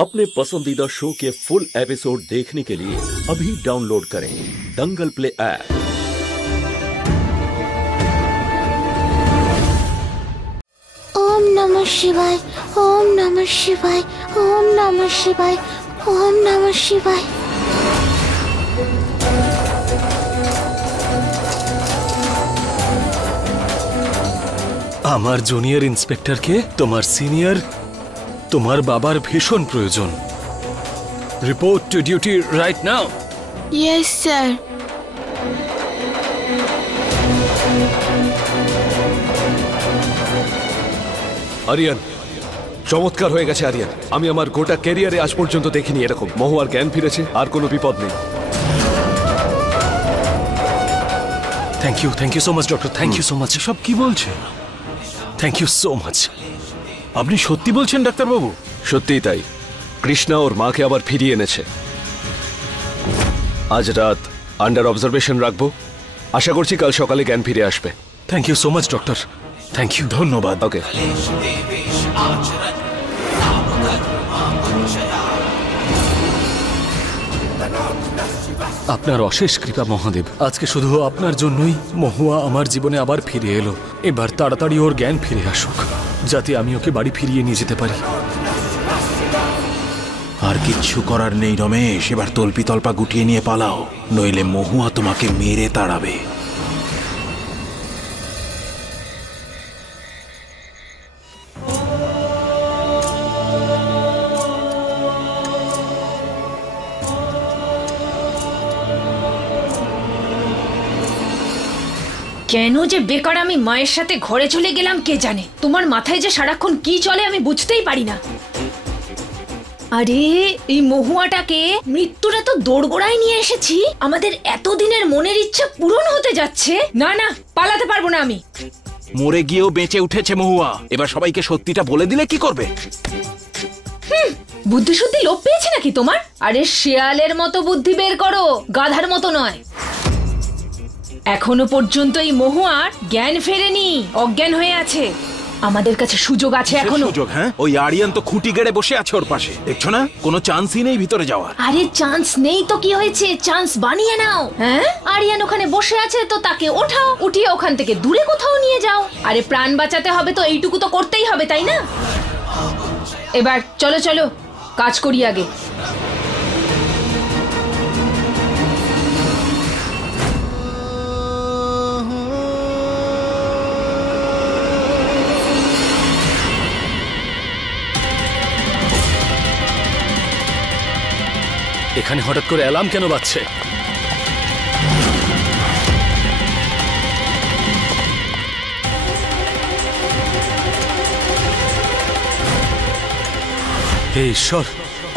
अपने पसंदीदा शो के फुल एपिसोड देखने के लिए अभी डाउनलोड करें दंगल प्ले ऐप। ओम नमः शिवाय, ओम नमः शिवाय, ओम नमः शिवाय, ओम नमः शिवाय। আমার জুনিয়র ইন্সপেক্টরকে তোমার সিনিয়র তোমার বাবার ভীষণ প্রয়োজন। Report to duty right now. Yes sir. Aryan, চমৎকার হয়ে গেছে আরিয়ান। আমি আমার গোটা ক্যারিয়ারে আজ পর্যন্ত দেখিনি এরকম। মহুয়ার জ্ঞান ফিরেছে, আর কোনো বিপদ নেই। Thank you so much doctor, thank you so much. সব কি বলছে? Thank you so much. আপনি সত্যি বলছেন ডাক্তারবাবু? সত্যিই তাই। কৃষ্ণা ওর মাকে আবার ফিরিয়ে এনেছে। আজ রাত আন্ডার অবজারভেশন রাখবো। আশা করছি কাল সকালে জ্ঞান ফিরে আসবে। Thank you so much doctor, thank you. ধন্যবাদ। ওকে। আপনার অশেষ কৃপা মহাদেব। আজকে শুধু আপনার জন্যই মহুয়া আমার জীবনে আবার ফিরে এলো। এবার তাড়াতাড়ি ওর জ্ঞান ফিরে আসুক, যাতে আমি ওকে বাড়ি ফিরিয়ে নিয়ে যেতে পারি। আর কিচ্ছু করার নেই রমেশ, এবার তল্পি তল্পা গুটিয়ে নিয়ে পালাও, নইলে মহুয়া তোমাকে মেরে তাড়াবে। কেন যে বেকার আমি মায়ের সাথে ঘরে চলে গেলাম কে জানে। তোমার মাথায় যে সারাক্ষণ কি চলে আমি বুঝতেই পারি না। আরে এই মহুয়াটাকে মৃত্যুর এত দোরগোড়ায় নিয়ে এসেছি, আমাদের এতদিনের মনের ইচ্ছা পূরণ হতে যাচ্ছে। না না, পালাতে পারবো না আমি। মরে গিয়েও বেঁচে উঠেছে মহুয়া, এবার সবাইকে সত্যিটা বলে দিলে কি করবে? বুদ্ধি শুদ্ধি লোপ পেয়েছে নাকি তোমার? আরে শেয়ালের মতো বুদ্ধি বের করো, গাধার মতো নয়। এখনো পর্যন্ত এই মহুয়ার জ্ঞান ফেরেনি, অজ্ঞান হয়ে আছে। আমাদের কাছে সুযোগ আছে এখনো। সুযোগ? হ্যাঁ, ওই আরিয়ান তো খুঁটি গেড়ে বসে আছে ওর পাশে, দেখছো না? কোনো চান্সই নেই ভিতরে যাওয়ার। আরে চান্স নেই তো কি হয়েছে, চান্স বানিয়ে নাও। হ্যাঁ, আরিয়ান ওখানে বসে আছে তো তাকে ওঠাও, উঠিয়ে ওখান থেকে দূরে কোথাও নিয়ে যাও। আরে প্রাণ বাঁচাতে হবে তো এইটুকু তো করতেই হবে, তাই না? এবার চলো চলো কাজ করি আগে। এখানে হঠাৎ করে অ্যালার্ম কেন বাজছে? হে ঈশ্বর,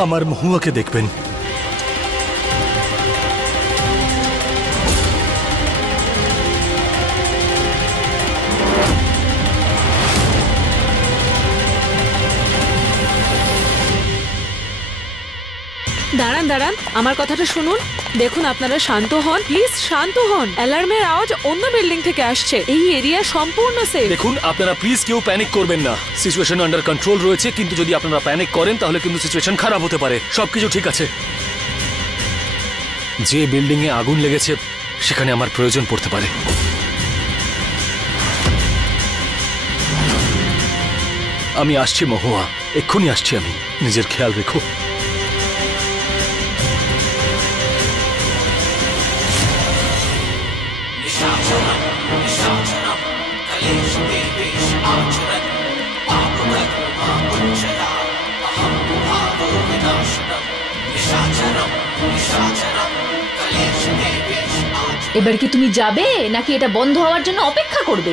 আমার মহুয়াকে দেখবেন। দাঁড়ান দাঁড়ান, আমার কথাটা শুনুন। দেখুন, আপনারা শান্ত হন, প্লিজ শান্ত হন। অ্যালার্মের আওয়াজ অন্য বিল্ডিং থেকে আসছে, এই এরিয়া সম্পূর্ণ সেফ। দেখুন, আপনারা প্লিজ কেউ প্যানিক করবেন না। সিচুয়েশন আন্ডার কন্ট্রোল রয়েছে, কিন্তু যদি আপনারা প্যানিক করেন তাহলে কিন্তু সিচুয়েশন খারাপ হতে পারে। সবকিছু ঠিক আছে। যে বিল্ডিং এ আগুন লেগেছে সেখানে আমার প্রয়োজন পড়তে পারে। আমি আসছি মহুয়া, এক্ষুনি আসছি আমি। নিজের খেয়াল রেখো। এবার কি তুমি যাবে নাকি এটা বন্ধ হওয়ার জন্য অপেক্ষা করবে?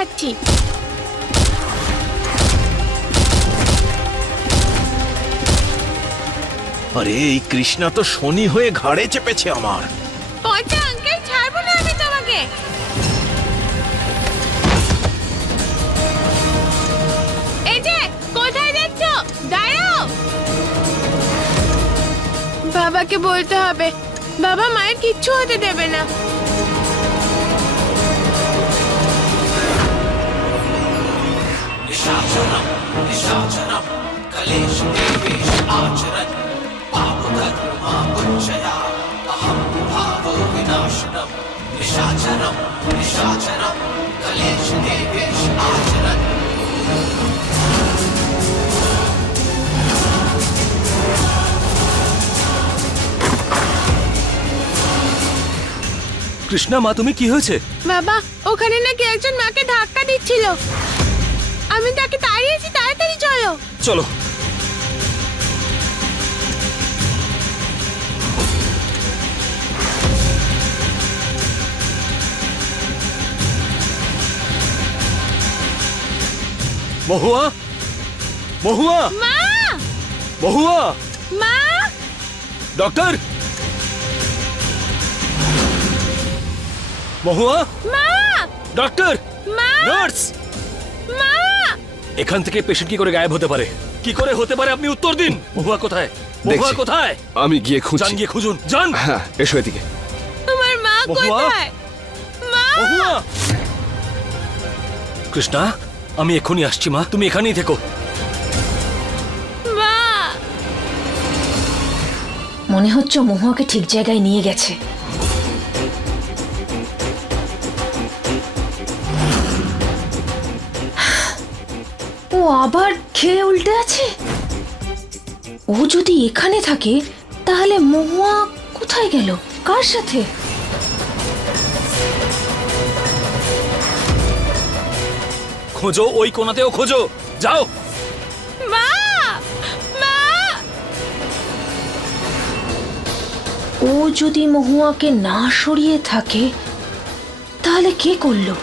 দেখাচ্ছি। আরে এই কৃষ্ণা তো শনি হয়ে ঘাড়ে চেপেছে আমার। পচা আঙ্কেল, ছাড়বো না আমি তোমাকে। এই যে, কোথায় যাচ্ছ? দাঁড়াও। বাবাকে বলতে হবে, বাবা মায়ের কিচ্ছু হতে দেবে না। কৃষ্ণা মা, তুমি কি হয়েছে? বাবা, ওখানে নাকি একজন মাকে ধাক্কা দিচ্ছিল। আমি তাকে তাড়িয়েছি, তাড়াতাড়ি চলো। চলো। মহুয়া, মহুয়া, মা, মহুয়া, মা, ডক্টর, মহুয়া, মা, ডক্টর, মা, নার্স। মা। এখান থেকে পেশেন্ট কি করে গায়েব হতে পারে? কি করে হতে পারে? আপনি উত্তর দিন। মহুয়া কোথায়? মহুয়া দেখছি। কোথায়? আমি গিয়ে যান, খুঁজছি। গিয়ে খুঁজুন, যান। হ্যাঁ, এসো এদিকে। আমার মা মহুয়া? কোথায়? মা। মহুয়া, কৃষ্ণা, আমি এক্ষুনি আসছি মা, তুমি এখানেই থেকো। মা। মনে হচ্ছে মহুয়াকে ঠিক জায়গায় নিয়ে গেছে। ও আবার খেয়ে উল্টে আছে। ও যদি এখানে থাকে তাহলে মহুয়া কোথায় গেল? কার সাথে? খোঁজো, ওই কোণাতেও খোঁজো, যাও। মা। মা। ও যদি মহুয়াকে না সরিয়ে থাকে তাহলে কে করলো?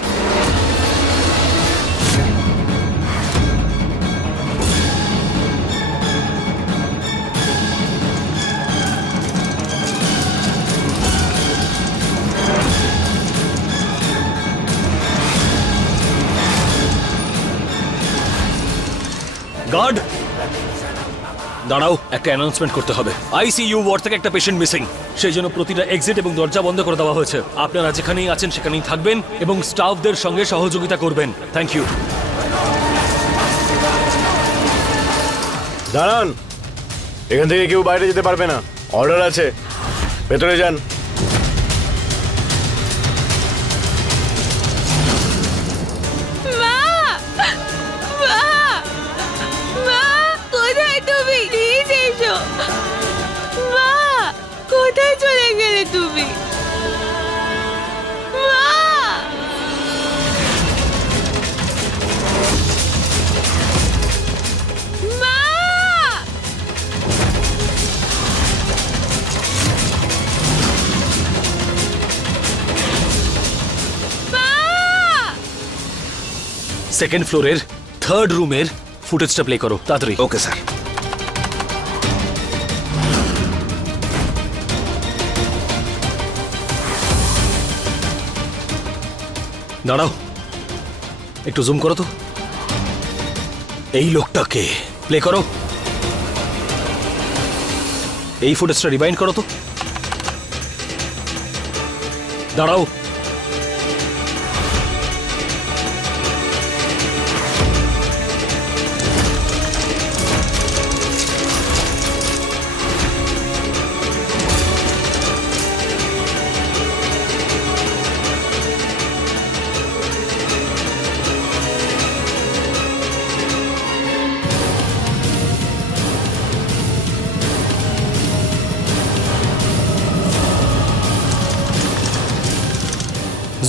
গার্ড, দাঁড়াও, একটা অ্যানাউন্সমেন্ট করতে হবে। আইসিইউ ওয়ার্ড থেকে একটা পেশেন্ট মিসিং, সেই জন্য প্রতিটা এক্সিট এবং দরজা বন্ধ করে দেওয়া হয়েছে। আপনারা যেখানেই আছেন সেখানেই থাকবেন এবং স্টাফদের সঙ্গে সহযোগিতা করবেন। Thank you. দাঁড়ান, এখান থেকে কেউ বাইরে যেতে পারবে না, অর্ডার আছে। ভেতরে যান। মা। মা। মা, কোথায় তুমি? প্লিজ এসো। মা, কোথায় চলে গেলে তুমি? মা। মা। সেকেন্ড ফ্লোরের থার্ড রুমের ফুটেজটা প্লে করো তাড়াতাড়ি। Okay sir. দাঁড়াও, একটু জুম করো তো। এই লোকটাকে প্লে করো। এই ফুটেজটা রিবাইন্ড করো তো। দাঁড়াও,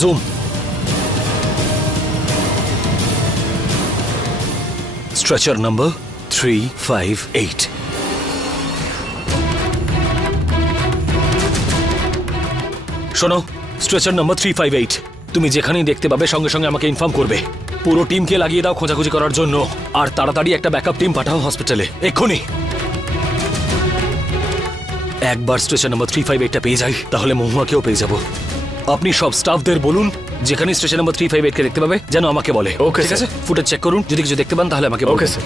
জুম। Stretcher number 358। শোনো, স্ট্রেচার নাম্বার 358 তুমি যেখানেই দেখতে পাবে সঙ্গে সঙ্গে আমাকে ইনফর্ম করবে। পুরো টিমকে লাগিয়ে দাও খোঁজাখুঁজি করার জন্য, আর তাড়াতাড়ি একটা ব্যাকআপ টিম পাঠাও হসপিটালে এক্ষুনি। একবার স্টেশন নাম্বার 358টা পেয়ে যাই তাহলে মহুয়াকেও পেয়ে যাব। আপনি সব স্টাফদের বলুন যেখানে স্টেশন নাম্বার 358কে দেখতে পাবে যেন আমাকে বলে। Okay, ঠিক আছে, ফুটেজ চেক করুন, যদি কিছু দেখতে পান তাহলে আমাকে বলুন। Okay sir.